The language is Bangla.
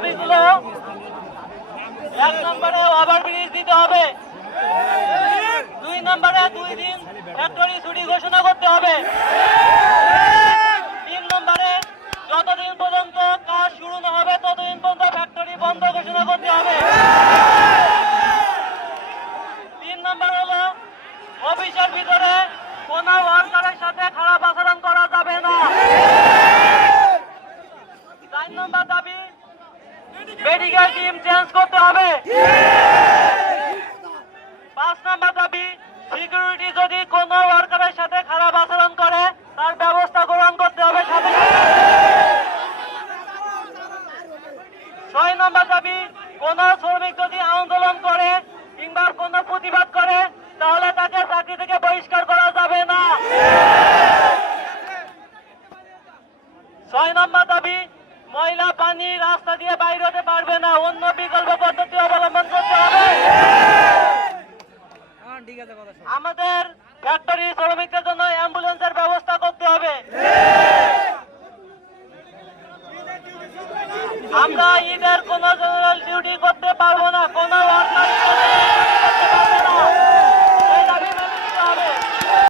দাবিগুলো 1 নম্বরে ওভারব্রিজ দিতে হবে, 2 নম্বরে 2 দিন ফ্যাক্টরি ছুটি ঘোষণা করতে হবে, 3 নম্বরে যতদিন পর্যন্ত কাজ শুরু না হবে ততদিন পর্যন্ত ফ্যাক্টরি বন্ধ ঘোষণা করতে হবে। 3 নম্বর হলো অফিসের ভিতরে কোন ওয়ার্কারের সাথে খারাপ আচরণ করা যাবে না। 4 নম্বর দাবি মেডিকেল টিম চেঞ্জ করতে হবে। 5 নম্বর দাবি সিকিউরিটি যদি কোন ওয়ার্কারের সাথে খারাপ আচরণ করে তার ব্যবস্থা গ্রহণ করতে হবে সাথে সাথে। 6 নম্বর দাবি কোন শ্রমিক যদি আন্দোলন করে কিংবা কোন প্রতিবাদ করে তাহলে তাকে চাকরি থেকে বহিষ্কার করা যাবে না। 6 নম্বর দাবি ময়লা পানি রাস্তা দিয়ে বাইরে হতে পারবে না, অন্য বিকল্প পদ্ধতি অবলম্বন করতে হবে। আমাদের ফ্যাক্টরি শ্রমিকদের জন্য অ্যাম্বুলেন্সের ব্যবস্থা করতে হবে। আমরা ঈদের কোন জেনারেল ডিউটি